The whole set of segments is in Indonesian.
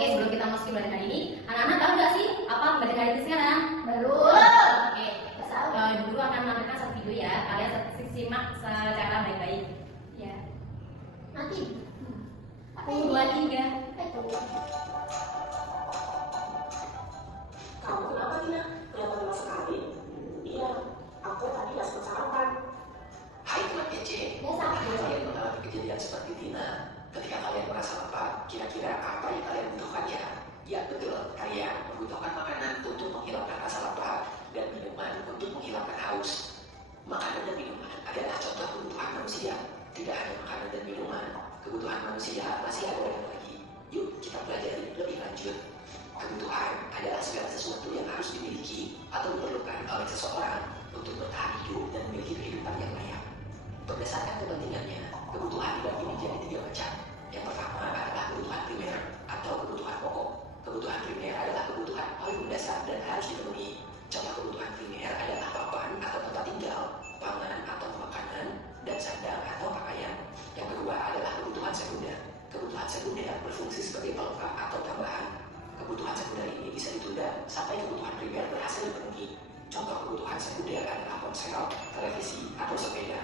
Oke, sebelum kita masuk ke pembelajaran ini, anak-anak tahu nggak sih apa pembelajaran itu sekarang? Belum. Oke, guru akan menampilkan satu video ya. Kalian simak secara baik-baik. Ya. Nanti. Dua, tiga. Kamu kenapa, Tina? Kelihatan lemas sekali. Iya, aku tadi nggak sempat sarapan. Hai teman kece, Biasa. kalian mengalami kejadian seperti Tina. Ketika kalian merasa lapar, kira-kira apa yang kalian butuhkan ya? Ya betul, kalian membutuhkan makanan untuk menghilangkan rasa lapar dan minuman untuk menghilangkan haus. Makanan dan minuman adalah contoh kebutuhan manusia. Tidak hanya makanan dan minuman, kebutuhan manusia masih ada banyak lagi. Yuk kita pelajari lebih lanjut. Kebutuhan adalah segala sesuatu yang harus dimiliki atau diperlukan oleh seseorang untuk bertahan hidup dan memiliki kehidupan yang layak. Berdasarkan kepentingannya, kebutuhan dibagi menjadi 3 macam. Yang pertama adalah kebutuhan primer atau kebutuhan pokok. Kebutuhan primer adalah kebutuhan paling mendasar dan harus dipenuhi. Contoh kebutuhan primer adalah papan atau tempat tinggal, pangan atau makanan, dan sandang atau pakaian. Yang kedua adalah kebutuhan sekunder. Kebutuhan sekunder berfungsi sebagai pelengkap atau tambahan. Kebutuhan sekunder ini bisa ditunda sampai kebutuhan primer berhasil dipenuhi. Contoh kebutuhan sekunder adalah ponsel, televisi, atau sepeda.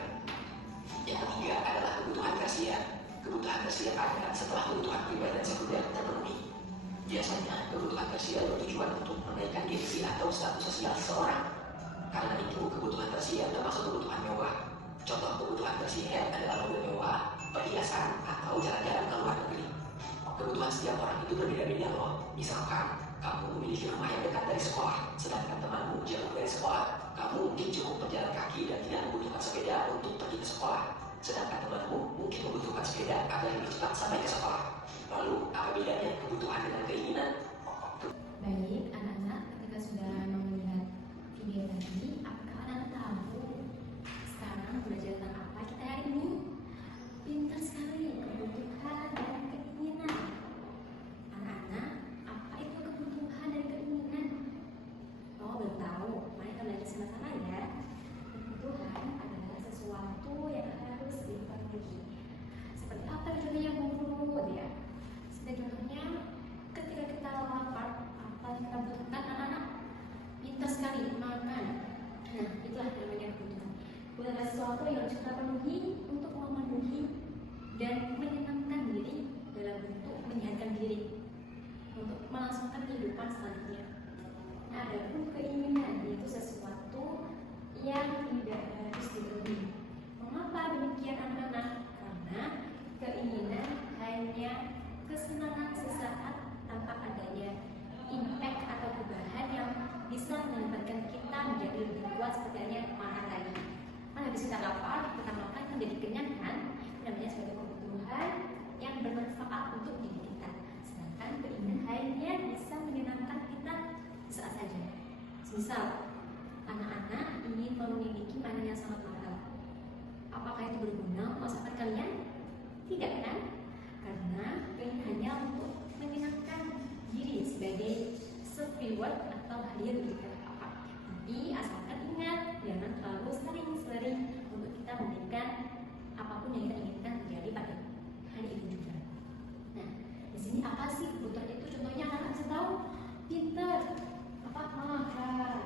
Yang ketiga adalah kebutuhan tersier. Kebutuhan tersier ada setelah kebutuhan primer dan sekunder terpenuhi. Biasanya kebutuhan tersier bertujuan untuk menaikkan gengsi atau status sosial seseorang. Karena itu kebutuhan tersier termasuk kebutuhan mewah. Contoh kebutuhan tersier adalah mobil mewah, perhiasan, atau jalan-jalan ke luar negeri. Kebutuhan setiap orang itu berbeda-beda loh. Misalkan kamu memiliki rumah yang dekat dari sekolah, sedangkan temanmu jauh dari sekolah. Kamu mungkin cukup berjalan kaki dan tidak membutuhkan sepeda untuk pergi ke sekolah, sedangkan temanmu mungkin membutuhkan sepeda agar lebih cepat sampai ke sekolah. Lalu, apa bedanya kebutuhan dengan keinginan? Baik, anak-anak, ketika sudah melihat video tadi, apakah anak-anak tahu sekarang belajar tentang apa kita hari ini? Pintar sekali, kebutuhan dan keinginan. Anak-anak, apa itu kebutuhan dan keinginan? Oh, belum tahu. Mari kita belajar sama-sama ya. Kebutuhan adalah sesuatu yang harus dipenuhi. Seperti apa contohnya guru ya? Seperti contohnya ketika kita lapar, apa yang kita butuhkan anak-anak? Pintar sekali, makan. Nah, itulah namanya kebutuhan. Kebutuhan adalah sesuatu yang harus kita penuhi untuk memenuhi dan menyenangkan diri dalam bentuk menyehatkan diri untuk melangsungkan kehidupan selanjutnya. Nah, ada pun keinginan, yaitu sesuatu yang tidak harus dipenuhi. Mengapa demikian anak-anak? Karena keinginan hanya kesenangan sesaat tanpa adanya impact atau perubahan yang bisa menempatkan kita menjadi lebih kuat seperti yang makan tadi. Mana bisa kita lapar, kita makan kan jadi kenyang kan? Namanya sebagai kebutuhan yang bermanfaat untuk diri kita. Sedangkan keinginan hanya bisa menyenangkan kita saat saja. Misal, anak-anak ingin memiliki mainan yang sangat mahal. Apakah itu berguna masakan kalian? Tidak kan? Karena ini hanya untuk menyenangkan diri sebagai self-reward atau hadiah untuk kita. Tapi asalkan ingat, jangan terlalu sering-sering untuk kita memberikan apapun yang kita inginkan terjadi pada hari itu juga. Nah, di sini apa sih kebutuhan itu? Contohnya anak-anak bisa tahu, pintar, apa makan.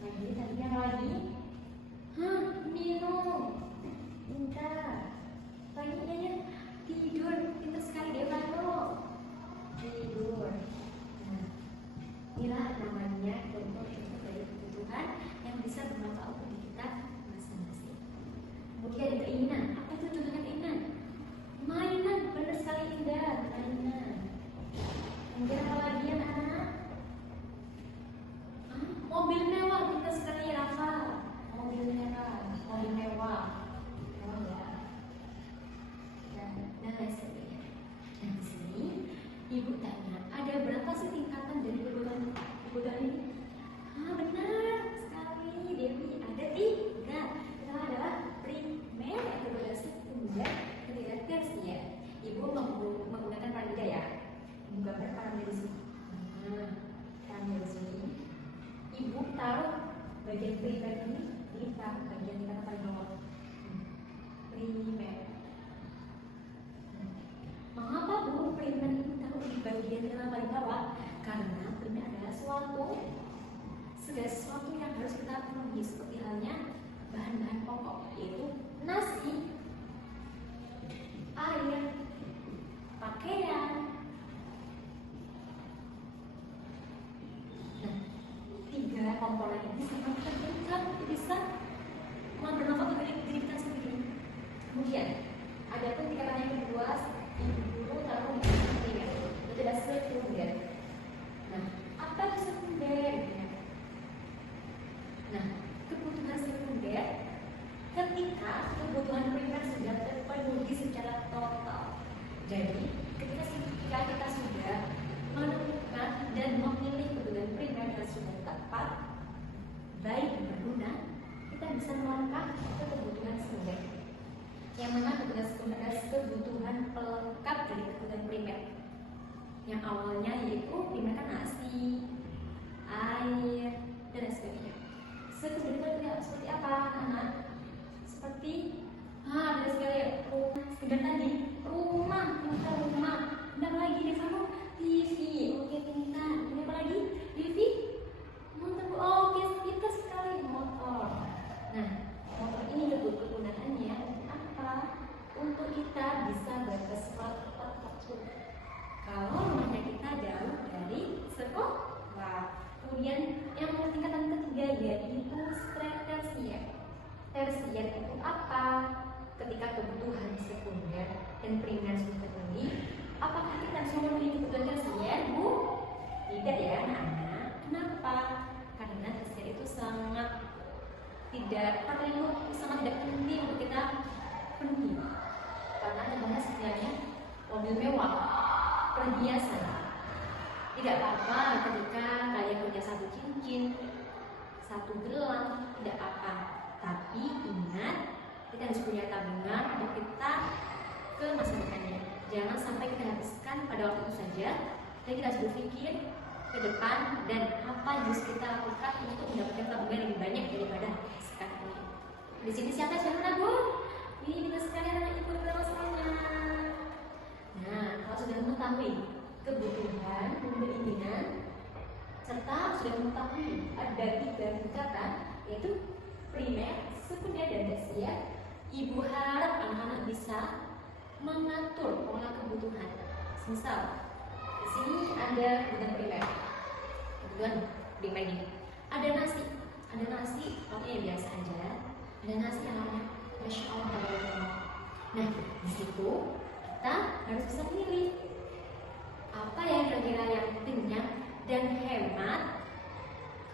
Nah, jadi tadinya lagi, minum, pintar. Tadinya tidur, pintar sekali dia baru tidur. Nah, inilah namanya contoh-contoh dari kebutuhan yang bisa bermanfaat untuk diri kita masing-masing. Kemudian ada keinginan. Apa itu contohnya keinginan? Mainan, benar sekali indah, mainan. Kemudian apa lagi anak-anak? Mobil mewah, pintar sekali Rafa. bagian kenapa di bawah? Karena primer adalah segala sesuatu yang harus kita penuhi, seperti halnya bahan-bahan pokok, yaitu nasi, air, pakaian. Nah, 3 komponen ini sangat terdekat, bisa bernafas untuk diri kita sendiri. Kemudian ada pun tingkatan yang kedua, ibu guru taruh di primer, itu adalah sekunder. Nah, apa itu sekunder? Nah, kebutuhan sekunder ketika kebutuhan primer sudah terpenuhi secara total. Jadi, ketika kita sudah menemukan dan memilih kebutuhan primer yang sudah tepat, baik dan berguna, kita bisa melangkah ke kebutuhan sekunder. Yang mana kebutuhan sekunder adalah kebutuhan pelengkap dari kebutuhan primer. Yang awalnya yaitu primer kan nasi, air, dan lain sebagainya. Sekunder itu seperti apa, anak? Seperti ada sekali sekunder tadi, rumah, dan lagi di sana TV, oke pintar. Ini apa lagi? TV, motor, oke pintar sekali, motor. Nah, motor ini kegunaannya apa? Untuk kita bisa berkeselamatan waktu. Kalau rumahnya kita jauh dari sekolah. Kemudian yang tingkatan ketiga yaitu tersier. Tersier itu apa? Ketika kebutuhan sekunder dan primer sudah terpenuhi, apakah kita harus memenuhi kebutuhan tersier, Bu? Tidak ya, anak-anak. Kenapa? Karena tersier itu sangat tidak penting untuk kita penuhi. Karena namanya sebenarnya mobil mewah, perhiasan. Tidak apa-apa ketika kalian punya 1 cincin, 1 gelang, tidak apa. Tapi ingat, kita harus punya tabungan untuk kita ke masa depannya. Jangan sampai kita habiskan pada waktu itu saja. Dan kita harus berpikir ke depan dan apa yang harus kita lakukan untuk mendapatkan tabungan yang lebih banyak daripada sekarang ini. Di sini siapa yang ragu? Ini kita sekalian anak ibu masalahnya. Nah, kalau sudah mengetahui kebutuhan, keinginan, serta sudah mengetahui ada 3 tingkatan, yaitu primer, sekunder, dan tersier, ibu harap anak-anak bisa mengatur pola kebutuhan. Misal, di sini ada kebutuhan primer. Kebutuhan primer ini ada nasi, pokoknya biasa aja. Ada nasi yang namanya Masya Allah. Nah, di situ kita harus bisa pilih apa yang kira-kira yang kenyang dan hemat.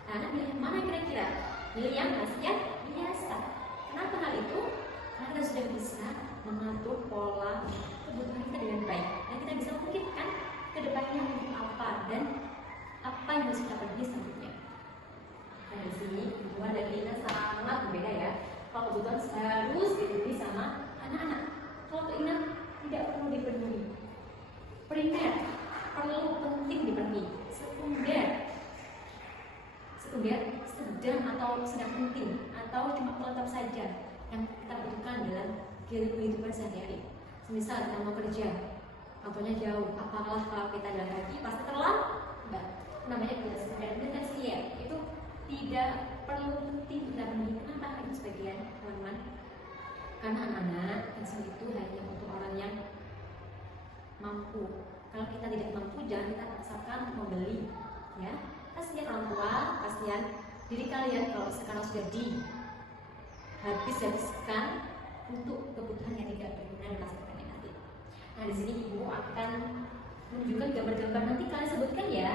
Karena pilih mana kira-kira? Pilih yang nasi yang biasa. Kenapa hal itu? Karena kita sudah bisa mengatur pola kebutuhan kita dengan baik, dan kita bisa memikirkan ke depannya untuk apa dan apa yang harus kita pergi selanjutnya. Nah, di sini Ibu dan Lina sangat berbeda ya. Kalau kebutuhan harus dipenuhi sama anak-anak, kalau keinginan tidak perlu dipenuhi. Primer perlu penting dipenuhi. Sekunder sedang atau sedang penting atau cuma pelengkap saja yang kita butuhkan dalam kehidupan sehari-hari. Misal kita mau kerja, waktunya jauh, apalah kalau kita jalan kaki pasti terlambat. Namanya tidak sekunder. Dan tersier itu tidak perlu penting kita penuhi. Kenapa? Itu sebagian teman-teman. Karena anak-anak tersier itu hanya untuk orang yang mampu. Kalau kita tidak mampu, jangan kita paksakan membeli, ya. Kasihan orang tua, kasihan diri kalian kalau sekarang sudah habiskan untuk kebutuhan yang tidak berguna di masa depan nanti. Nah, di sini Ibu akan menunjukkan gambar-gambar, nanti kalian sebutkan ya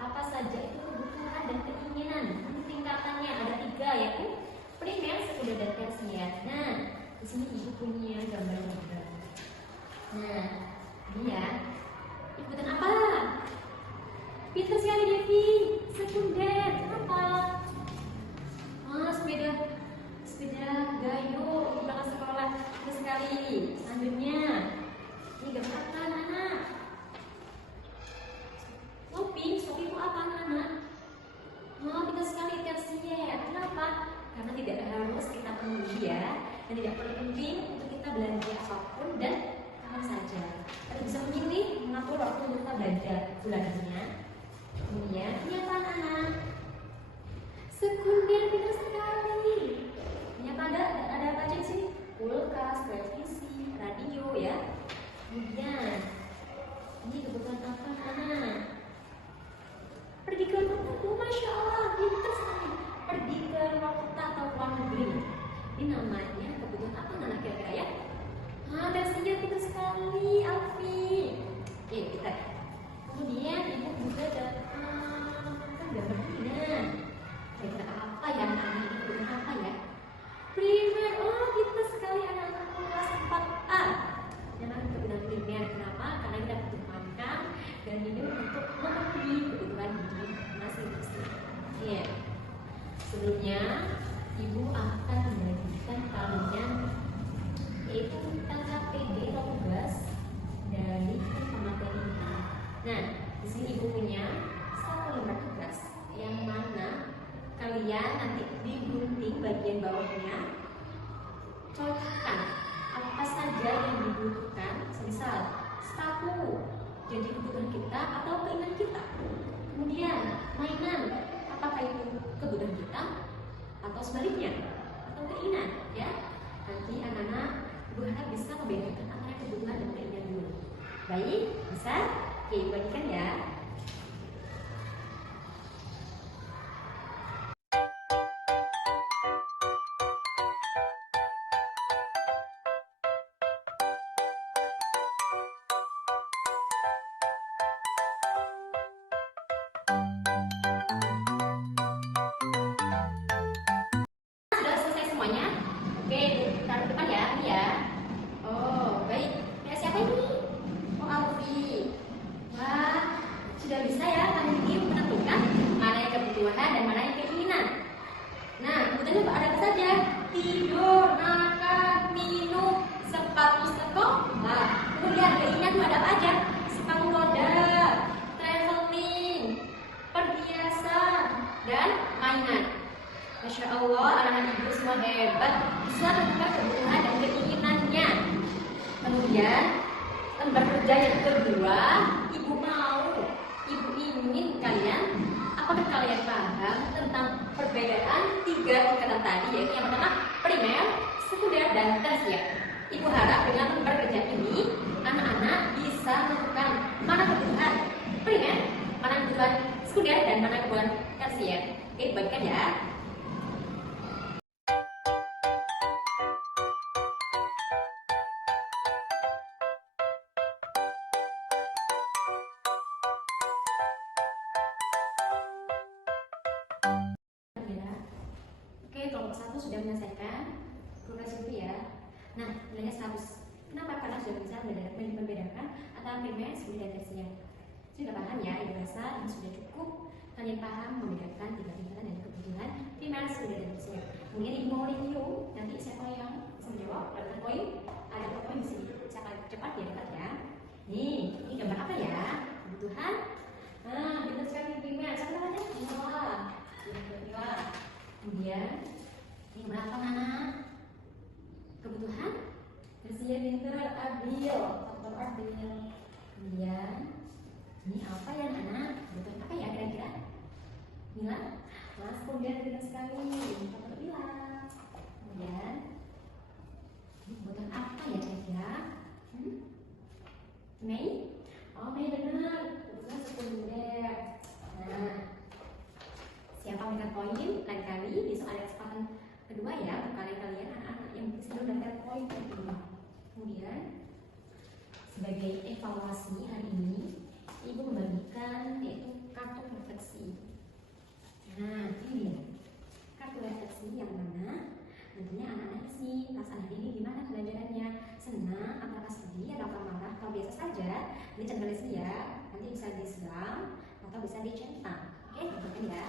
apa saja itu kebutuhan dan keinginan. Tingkatannya ada 3, yaitu primer, sekunder, dan tersier. Nah, di sini Ibu punya gambar-gambar. Nah, ini ya. Ikutan apa? Pintar sekali Devi. Sekunder. Kenapa? Sepeda gayo di belakang sekolah. Pintar sekali. Selanjutnya, ini gambar apa anak? Shopping itu apa anak? Pintar sekali tersier. Kenapa? Karena tidak harus kita penuhi ya, dan tidak perlu penting untuk kita belanja apapun dan kapan saja. Kita bisa memilih mengatur waktu untuk kita bulannya. Kemudian ini apa anak? Sekunder, pintar sekali. Ini apa ada apa aja di sini? Kulkas, televisi, radio ya. Kemudian ini kebutuhan apa anak? Pergi ke luar negeri, masya Allah, pintar sekali. Pergi ke luar kota atau luar negeri. Ini namanya kebutuhan apa anak kira-kira ya? Tersedia pintar sekali, Alfi. Oke, kita. Kemudian ibu juga datang kan gambar ini. Kira-kira apa ya anak-anak ini kebutuhan apa ya? Primer, pintar sekali anak-anak kelas 4A. Memang kebutuhan primer, kenapa? Karena kita butuh makan dan minum untuk memenuhi kebutuhan hidup masing-masing. Oke. Sebelumnya, ibu akan membagikan kalian yaitu LKPD atau tugas dari pemateri ini. Nah, di sini ibu punya satu lembar tugas yang mana kalian nanti digunting bagian bawahnya, cocokkan apa saja yang dibutuhkan, semisal sepatu jadi kebutuhan kita atau keinginan kita. Kemudian mainan, apakah itu kebutuhan kita atau sebaliknya atau keinginan ya. Nanti anak-anak ibu harap bisa membedakan antara kebutuhan dan keinginan dulu. Baik, bisa? Oke, bagikan ya. Sudah selesai semuanya? Oke, taruh depan ya, ini ya. Oh, baik. Ya, siapa ini? Oh, Alfi. Wah, sudah bisa ya kalian menentukan mana yang kebutuhan dan mana yang keinginan. Nah, kebutuhannya ada apa saja? Tidur, makan, minum, sepatu sekolah. Kemudian keinginan itu ada apa aja? Sepatu roda, traveling, perhiasan, dan mainan. Masya Allah, anak-anak ibu semua hebat, bisa menentukan kebutuhan dan keinginannya. Kemudian lembar kerja yang kedua, ibu ingin kalian, apakah kalian paham tentang perbedaan tiga tingkatan tadi, yaitu yang pertama primer, sekunder, dan tersier. Ibu harap dengan lembar kerja ini anak-anak bisa menentukan mana kebutuhan primer, mana kebutuhan sekunder, dan mana kebutuhan tersier. Oke, bagikan ya. Oke, kelompok 1 sudah menyelesaikan progres itu ya. Nah, nilainya 100. Kenapa? Karena sudah bisa membedakan antara primer, sekunder, dan tersier. Sudah paham ya, ibu rasa ini sudah cukup. Kalian paham membedakan tiga tingkatan dan kebutuhan primer, sekunder, dan tersier. Kemudian ibu mau review, nanti siapa yang bisa menjawab, dapatkan poin. Ada poin di sini, siapa cepat ya dapat ya. Nih, ini gambar apa ya? Kebutuhan. Nah, benar sekali primer. Siapa namanya? Mila. Kemudian ini berapa anak? Kebutuhan tersier pintar adil. Kemudian ini apa ya anak? Kebutuhan apa ya kira-kira? Mila? Mas, kemudian pintar sekali. Mila. Kemudian ini kebutuhan apa ya kira-kira? Mei? Oh, Mei benar. Kebutuhan sekunder. Nah, siapa mendapat poin lain kali besok ada kesempatan kedua ya untuk kalian anak-anak yang bisa mendapatkan poin kedua. Kemudian sebagai evaluasi hari ini ibu membagikan yaitu kartu refleksi. Nah, ini dia kartu refleksi yang mana nantinya anak-anak isi perasaan hari ini gimana pelajarannya, senang, apakah sedih, atau marah. Kalau biasa saja ini cenderung ya, nanti bisa diserang atau bisa dicentang. Oke, betul ya.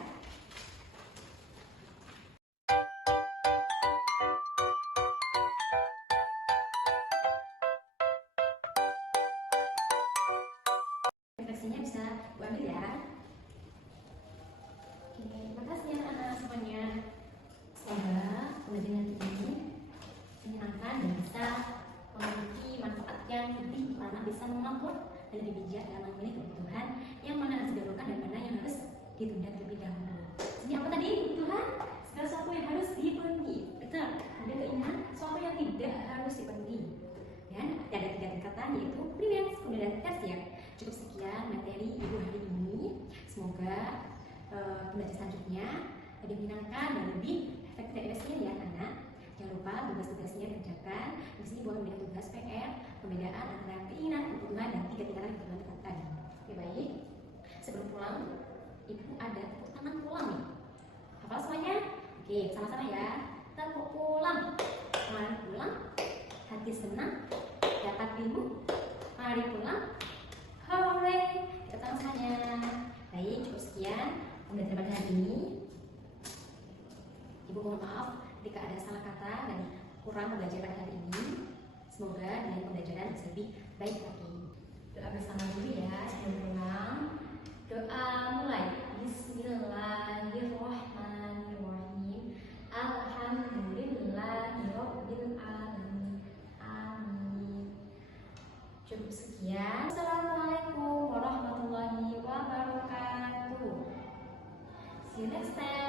Refleksinya bisa Bu ambil ya. Oke, terima kasih ya anak semuanya. Semoga pelajaran ini menyenangkan dan bisa memiliki manfaat yang lebih karena bisa mengontrol makmur dan lebih bijak dalam memilih kebutuhan yang mana harus didahulukan dan mana yang harus ditunda terlebih dahulu. Jadi apa tadi kebutuhan? Segala sesuatu yang harus dipenuhi. Betul. Kemudian keinginan sesuatu yang tidak harus dipenuhi. Dan ada 3 tingkatan yaitu primer, sekunder, dan tersier. Cukup sekian materi ibu hari ini. Semoga pembelajaran selanjutnya lebih menyenangkan dan lebih efektif dan efisien ya anak. Jangan lupa tugas-tugasnya kerjakan. Di sini buat memberikan tugas PR, pembedaan antara keinginan, kebutuhan, dan 3 tingkatan kebutuhan tadi. Oke baik. Sebelum pulang, ibu ada tepuk tangan pulang nih. Hafal semuanya? Oke, sama-sama ya. Tepuk pulang. Mari pulang. Hati senang. Dapat ilmu. Mari pulang. Hore. Kita tangan saja. Baik, cukup sekian pembelajaran pada hari ini. Ibu mohon maaf jika ada salah kata dan kurang belajar pada hari ini. Semoga dengan pembelajaran bisa lebih baik lagi. Doa bersama dulu ya sebelum pulang. Doa mulai. Bismillahirrahmanirrahim. Alhamdulillahirabbil alamin. Amin. Cukup sekian. Assalamualaikum warahmatullahi wabarakatuh. See you next time.